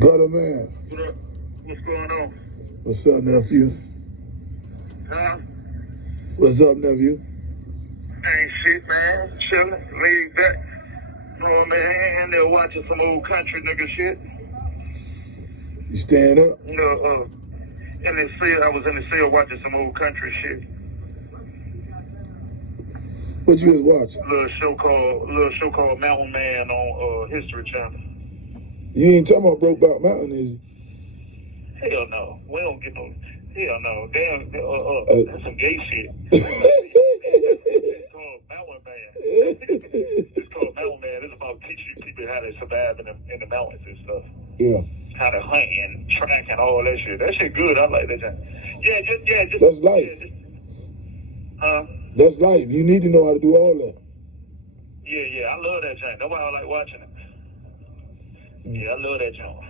Gutter man. What up? What's going on? What's up, nephew? Huh? What's up, nephew? Ain't shit, man. Chilling, laid back. Oh, man, they're watching some old country nigga shit. You stand up? You know, in the cell, I was in the cell watching some old country shit. What you was watching? A little show called Mountain Man on History Channel. You ain't talking about Brokeback Mountain, is you? Hell no. We don't get no. Hell no. Damn, that's some gay shit. It's called Mountain Man. It's called Mountain Man. It's about teaching people how to survive in the mountains and stuff. Yeah. How to hunt and track and all that shit. That shit good. I like that. Just That's life. That's life. You need to know how to do all that. Yeah. I love that joint. Nobody like watching it. Yeah, I love that joint.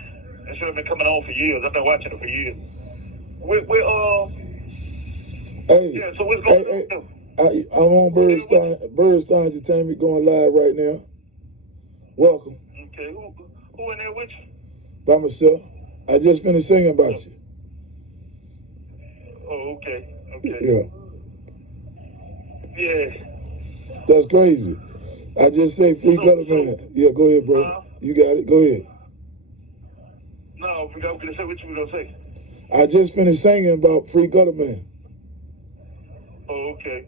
That should have been coming on for years. I've been watching it for years. Hey, so what's going on? I'm on Birdstein Entertainment going live right now. Welcome. Okay, who in there with you? By myself. I just finished singing about you. Oh, okay. Yeah. That's crazy. I just say free Gutter Man. Yeah, go ahead, bro. You got it. Go ahead. No, I forgot what you were going to say. I just finished singing about free Gutter Man. Oh, okay.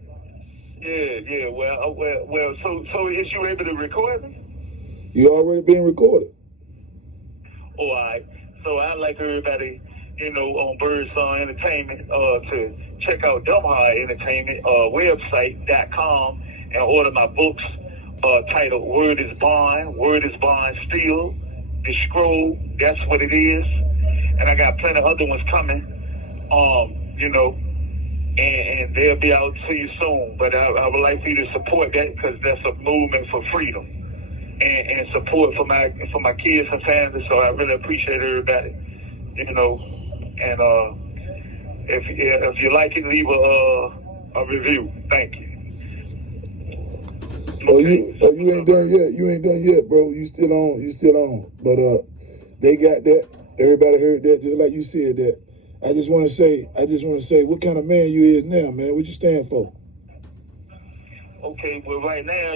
Yeah. Well. So is you able to record it? You already being recorded. All right. So I'd like everybody, on Birdsong Entertainment, to check out Dumbhard Entertainment website.com and order my books titled Word is Bond Still, The Scroll, that's what it is. And I got plenty of other ones coming, and they'll be out to you soon. But I would like for you to support that because that's a movement for freedom and support for my kids and family. So I really appreciate everybody, And if you like it, leave a review. Thank you. Okay. You ain't done yet. You ain't done yet, bro. You still on. But they got that. Everybody heard that, just like you said that. I just want to say, what kind of man you is now, man? What you stand for? Okay, well, right now,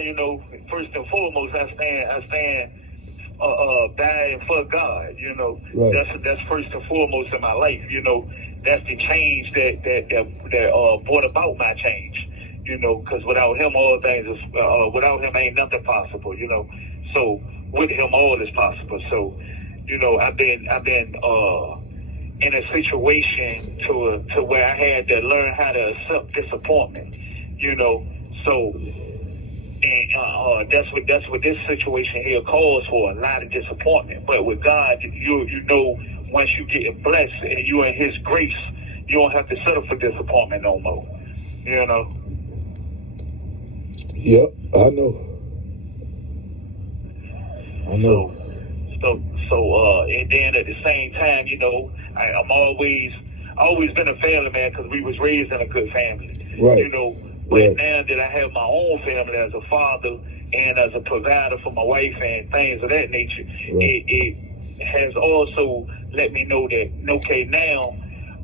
first and foremost, I stand by and for God. Right. That's first and foremost in my life. That's the change that brought about my change. Because without him, without him ain't nothing possible. So with him, all is possible. So, I've been in a situation to where I had to learn how to accept disappointment. So, and that's what this situation here calls for, a lot of disappointment. But with God, once you get blessed and you're in His grace, you don't have to settle for disappointment no more. Yep, I know. So, and then at the same time, I'm always been a family man because we was raised in a good family. Right. But now that I have my own family as a father and as a provider for my wife and things of that nature, it has also let me know that, okay, now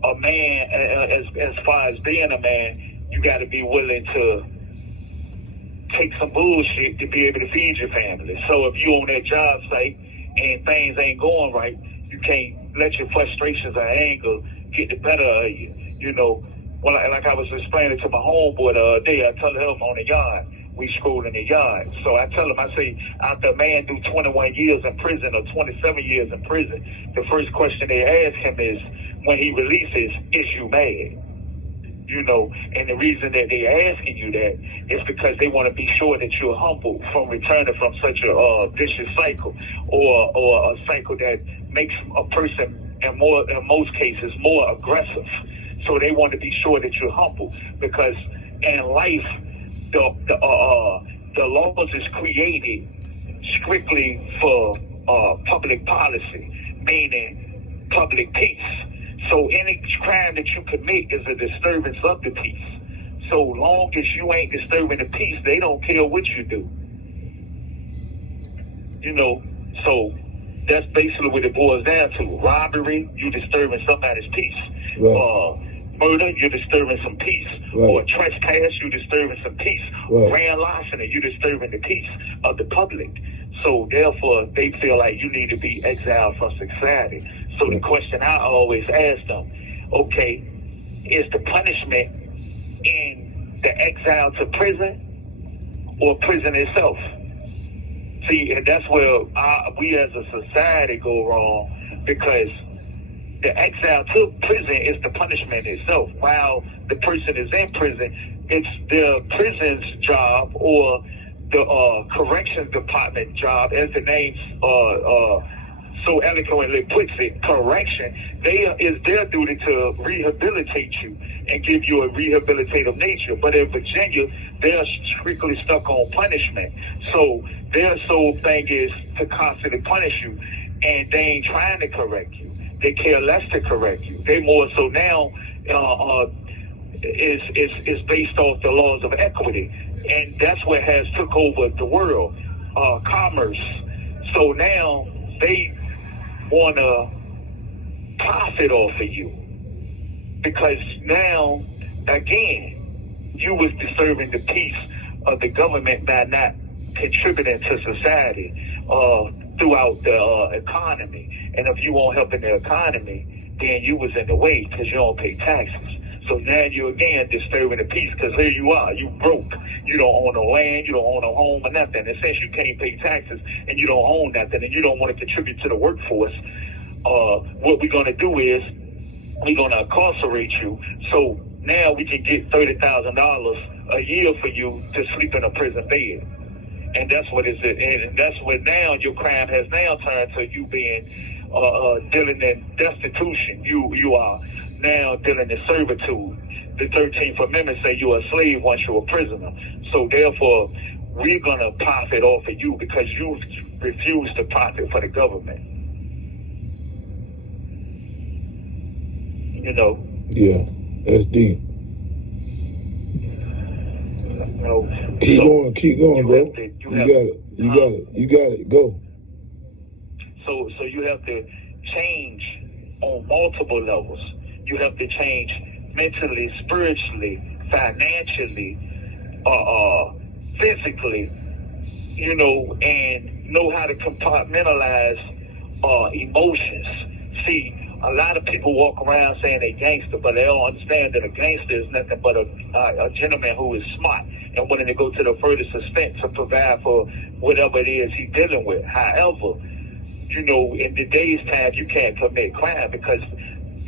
a man, as far as being a man, you got to be willing to take some bullshit to be able to feed your family. So if you on that job site and things ain't going right, you can't let your frustrations or anger get the better of you. Well, like I was explaining to my homeboy the other day, I tell him on the yard, we scroll in the yard. So I tell him, I say, after a man do 21 years in prison or 27 years in prison, the first question they ask him is, when he releases, is you mad? And the reason that they asking you that is because they want to be sure that you're humble from returning from such a vicious cycle or a cycle that makes a person, in most cases, more aggressive. So they want to be sure that you're humble because in life, the laws is created strictly for public policy, meaning public peace. So any crime that you commit is a disturbance of the peace. So long as you ain't disturbing the peace, they don't care what you do. So That's basically what it boils down to. Robbery, you disturbing somebody's peace. Right. Murder, you're disturbing some peace. Right. Or trespass, you're disturbing some peace. Right. Grand larceny, you're disturbing the peace of the public. So therefore, they feel like you need to be exiled from society. So the question I always ask them, okay, is the punishment in the exile to prison or prison itself? See, and that's where we as a society go wrong, because the exile to prison is the punishment itself. While the person is in prison, it's the prison's job, or the corrections department job, as the name so eloquently puts it, correction. It's their duty to rehabilitate you and give you a rehabilitative nature. But in Virginia, they're strictly stuck on punishment. So their sole thing is to constantly punish you, and they ain't trying to correct you. They care less to correct you. They more so now is based off the laws of equity, and that's what has took over the world, commerce. So now they want to profit off of you, because now, again, you was disturbing the peace of the government by not contributing to society throughout the economy. And if you won't help in the economy, then you was in the way because you don't pay taxes. So now you again disturbing the peace, because here you are, you broke. You don't own no land, you don't own no home or nothing. And since you can't pay taxes and you don't own nothing and you don't want to contribute to the workforce, what we're going to do is we're going to incarcerate you. So now we can get $30,000 a year for you to sleep in a prison bed. And that's what it's, and that's what now your crime has now turned to you being dealing in destitution. You are now dealing in servitude. The 13th Amendment say you're a slave once you're a prisoner. So therefore, we're going to profit off of you because you refuse to profit for the government. You know? Yeah, that's deep. You know, Keep going, bro. You got it. Go. So you have to change on multiple levels. You have to change mentally, spiritually, financially, physically, you know, and know how to compartmentalize emotions. See, a lot of people walk around saying they're gangster, but they don't understand that a gangster is nothing but a gentleman who is smart and willing to go to the furthest extent to provide for whatever it is he's dealing with. However, you know, in today's time, you can't commit crime because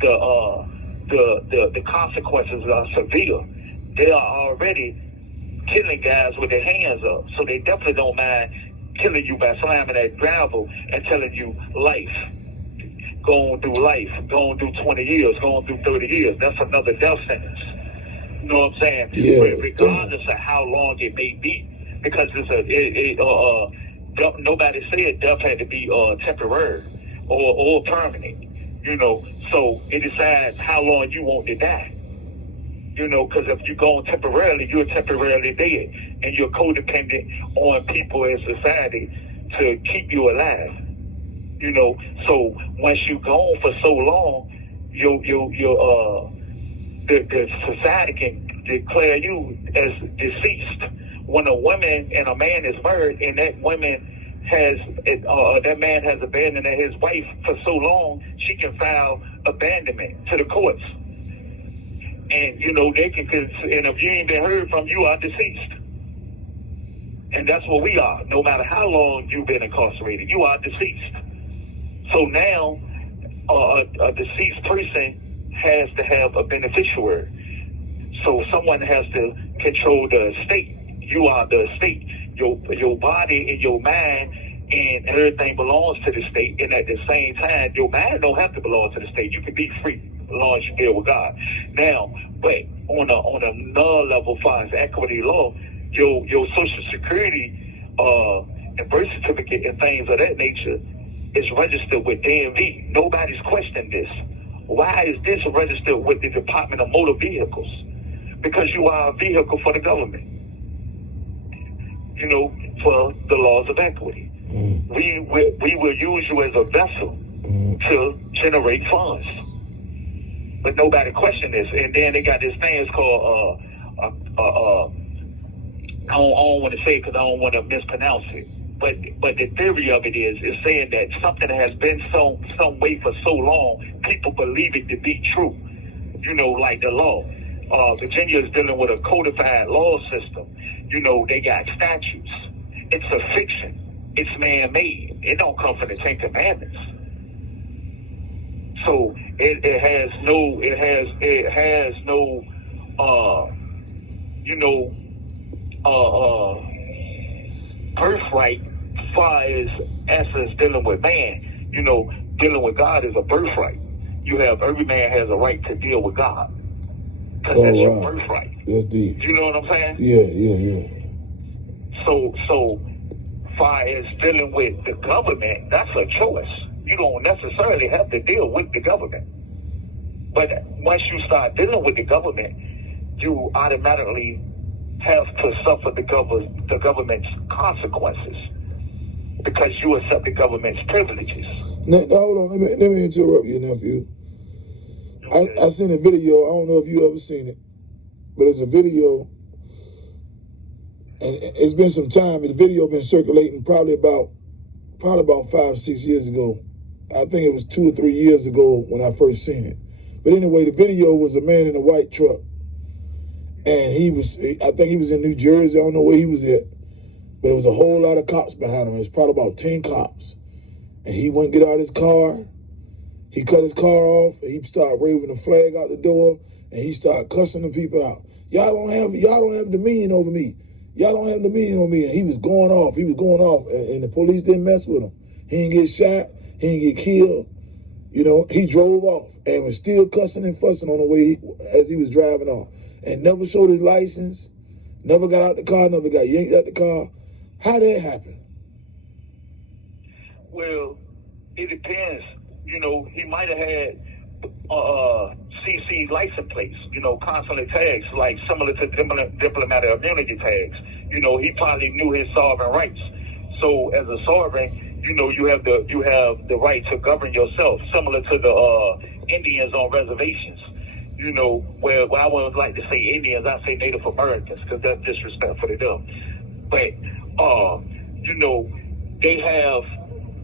the consequences are severe. They are already killing guys with their hands up, so they definitely don't mind killing you by slamming that gravel and telling you life. Going through life, going through 20 years, going through 30 years. That's another death sentence. You know what I'm saying? Yeah. Regardless of how long it may be, because nobody said death had to be temporary or permanent. You know, so it decides how long you want to die. You know, because if you're going temporarily, you're temporarily dead, and you're codependent on people in society to keep you alive. You know, so once you're gone for so long, the society can declare you as deceased. When a woman and a man is married, and that woman has that man has abandoned his wife for so long, she can file abandonment to the courts, and you know they can. And if you ain't been heard from, you are deceased. And that's what we are. No matter how long you've been incarcerated, you are deceased. So now, a deceased person has to have a beneficiary. So someone has to control the estate. You are the estate. Your body and your mind and everything belongs to the state. And at the same time, your mind don't have to belong to the state. You can be free as long as you deal with God. Now, but on another level, as far as equity law, your Social Security and birth certificate and things of that nature is registered with DMV. Nobody's questioned this. Why is this registered with the Department of Motor Vehicles? Because you are a vehicle for the government, you know, for the laws of equity. We will use you as a vessel to generate funds. But nobody questioned this. And then they got this thing, it's called, I don't want to say it because I don't want to mispronounce it. But the theory of it is saying that something has been some way for so long, people believe it to be true. You know, like the law. Virginia is dealing with a codified law system. You know, they got statutes. It's a fiction. It's man-made. It don't come from the Ten Commandments. So it has no birthright far as essence dealing with man. You know, dealing with God is a birthright. Every man has a right to deal with God. Because that's your birthright. That's deep. You know what I'm saying? Yeah. So far as dealing with the government, that's a choice. You don't necessarily have to deal with the government. But once you start dealing with the government, you automatically have to suffer the government's consequences because you accept the government's privileges. Now hold on. Let me interrupt you, nephew. Okay. I seen a video. I don't know if you ever seen it, but it's a video, and it's been some time. The video been circulating probably about 5-6 years ago. I think it was 2 or 3 years ago when I first seen it. But anyway, the video was a man in a white truck, and I think he was in New Jersey. I don't know where he was at, but there was a whole lot of cops behind him. It was probably about 10 cops, and he wouldn't get out of his car. He cut his car off, and he started waving the flag out the door, and he started cussing the people out. Y'all don't have dominion over me. Y'all don't have dominion over me. And he was going off. And the police didn't mess with him. He didn't get shot. He didn't get killed. You know, he drove off and was still cussing and fussing on the way as he was driving off. And never showed his license, never got out the car, never got yanked out the car. How did that happen? Well, it depends. You know, he might have had CC license plates, you know, consular tags, like similar to diplomatic immunity tags. You know, he probably knew his sovereign rights. So as a sovereign, you know, you have the right to govern yourself, similar to the Indians on reservations. You know, where I wouldn't like to say Indians, I say Native Americans, because that's disrespectful to them. But you know, they have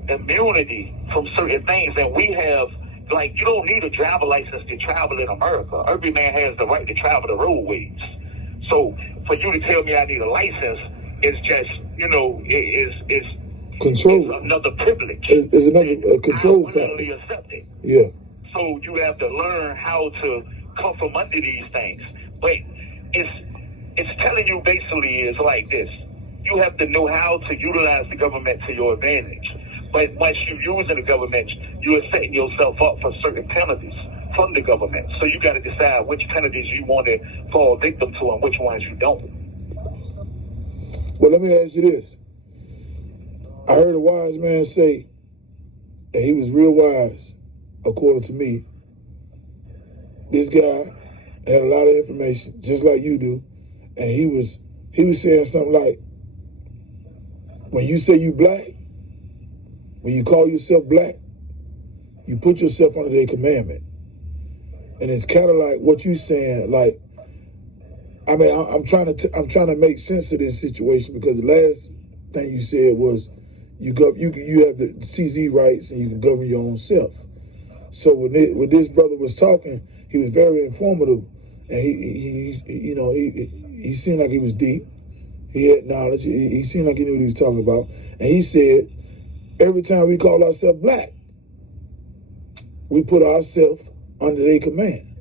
immunity from certain things, and we have, like, you don't need a driver license to travel in America. Every man has the right to travel the roadways. So for you to tell me I need a license is just, you know, it's control. It's another privilege. It's another control factor. I willingly accept it. Yeah. So you have to learn how to come from under these things. But it's telling you basically is like this. You have to know how to utilize the government to your advantage. But once you're using the government, you are setting yourself up for certain penalties from the government. So you got to decide which penalties you want to fall victim to and which ones you don't. Well, let me ask you this. I heard a wise man say, and he was real wise, according to me. This guy had a lot of information, just like you do, and he was saying something like, when you say you black, when you call yourself black, you put yourself under their commandment. And it's kind of like what you saying, like, I mean, I'm trying to make sense of this situation, because the last thing you said was you have the CZ rights and you can govern your own self. So when this brother was talking, he was very informative, and he seemed like he was deep. He had knowledge. He seemed like he knew what he was talking about. And he said, every time we call ourselves black, we put ourselves under their command.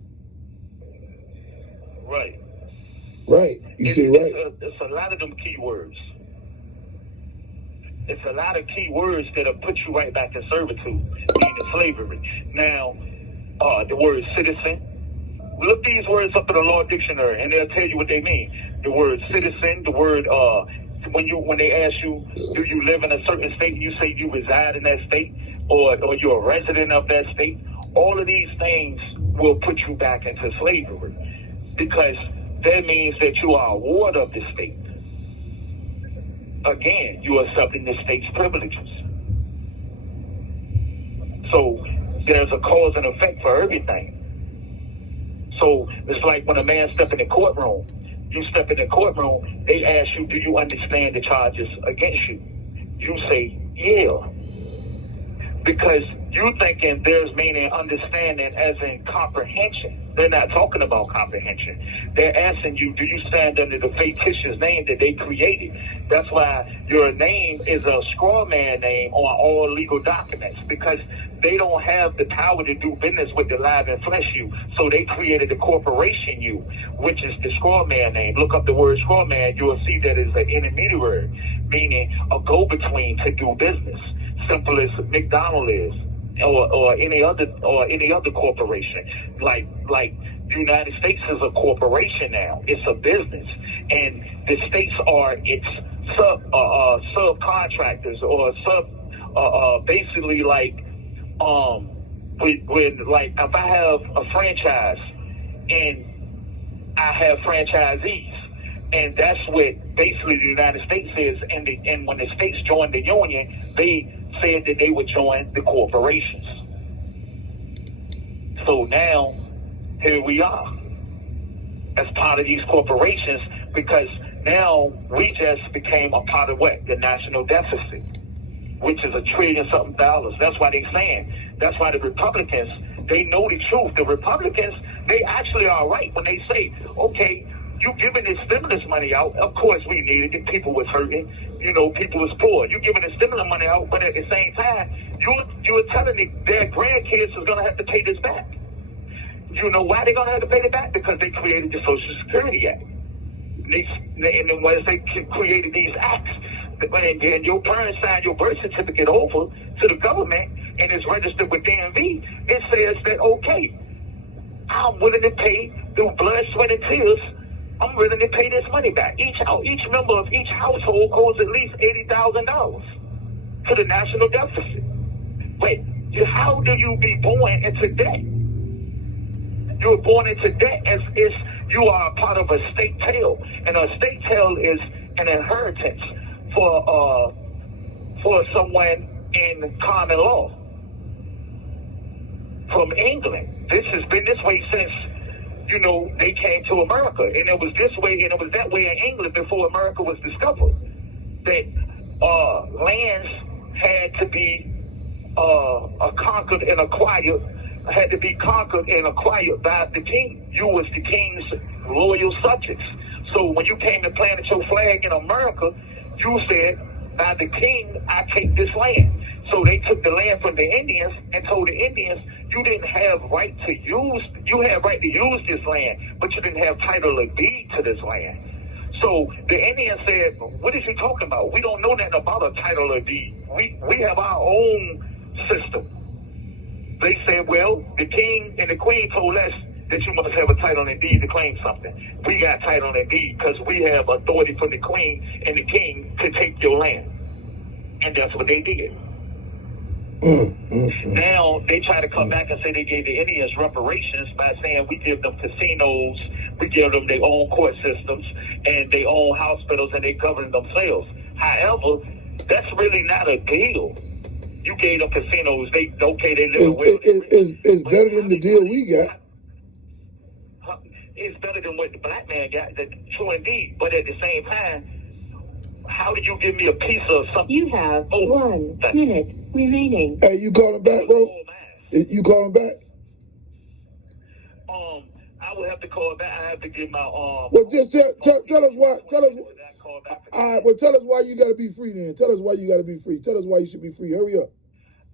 Right. Right. You see, right? It's a lot of them key words. It's a lot of key words that'll put you right back in servitude, meaning slavery. Now, the word citizen. Look these words up in the Law Dictionary, and they'll tell you what they mean. The word citizen, the word when they ask you, do you live in a certain state, you say you reside in that state, or you're a resident of that state. All of these things will put you back into slavery, because that means that you are a ward of the state. again, you're accepting the state's privileges. So there's a cause and effect for everything. So it's like when a man step in the courtroom, you step in the courtroom, they ask you, do you understand the charges against you? You say, yeah. Because you thinking there's meaning understanding as in comprehension. They're not talking about comprehension. They're asking you, do you stand under the fictitious name that they created? That's why your name is a straw man name on all legal documents, because they don't have the power to do business with the live and flesh you. So they created the corporation you, which is the straw man name. Look up the word straw man, you will see that it's an intermediary, meaning a go-between to do business. Simple as McDonald's is, or any other corporation. Like the United States is a corporation now. It's a business, and the states are its subcontractors or basically like when like if I have a franchise and I have franchisees. And that's what basically the United States is. And when the states joined the union, they said that they would join the corporations. So now, here we are as part of these corporations, because now we just became a part of what? The national deficit, which is $1 trillion something. That's why they're saying. That's why the Republicans, they know the truth. The Republicans, they actually are right when they say, okay, you giving this stimulus money out. Of course, we needed it. People was hurting. You know, people was poor. You giving the stimulus money out, but at the same time, you're telling them their grandkids is going to have to pay this back. You know why they're going to have to pay it back? Because they created the Social Security Act. And then once they created these acts, and then your parents signed your birth certificate over to the government and it's registered with DMV, it says that, okay, I'm willing to pay through blood, sweat, and tears. I'm willing to pay this money back. Each member of each household owes at least $80,000 to the national deficit. But how do you be born into debt? You're born into debt as you are a part of a state tail, and a state tail is an inheritance for someone in common law from England. This has been this way since, you know, they came to America, and it was this way, and it was that way in England before America was discovered. That lands had to be conquered and acquired, by the king. You was the king's loyal subjects. So when you came and planted your flag in America, you said, by the king, I take this land. So they took the land from the Indians and told the Indians, you didn't have right to use, you had right to use this land, but you didn't have title or deed to this land. So the Indians said, what is he talking about? We don't know nothing about a title or deed. We have our own system. They said, well, the king and the queen told us that you must have a title and deed to claim something. We got title and deed because we have authority from the queen and the king to take your land. And that's what they did. Now they try to come back and say they gave the Indians reparations by saying we give them casinos, we give them their own court systems and their own hospitals, and they govern themselves. However, that's really not a deal. You gave them casinos, they live well. It's better than the deal we got. It's better than what the black man got, that's true indeed. But at the same time, how do you give me a piece of something? You have 1 minute remaining. Hey, you calling back, bro? You calling back? I would have to call back. I have to give my Well, just tell us why. Tell us. All right. Well, tell us why you got to be free. Then tell us why you got to be free. Tell us why you should be free. Hurry up.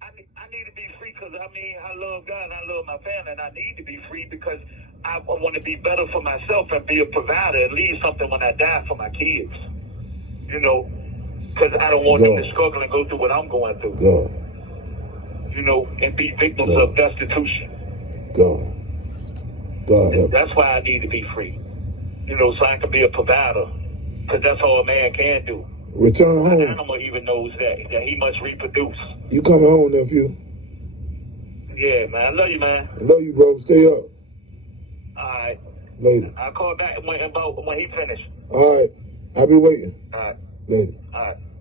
I need to be free because I love God and I love my family, and I need to be free because I want to be better for myself and be a provider and leave something when I die for my kids. You know, because I don't want them to struggle and go through what I'm going through. You know, and be victims of destitution. God help. That's why I need to be free. You know, so I can be a provider. Because that's all a man can do. Return home. An animal even knows that he must reproduce. You coming home, nephew? Yeah, man. I love you, man. I love you, bro. Stay up. All right. Later. I'll call back when he finished. All right. I'll be waiting. All right. Later. All right.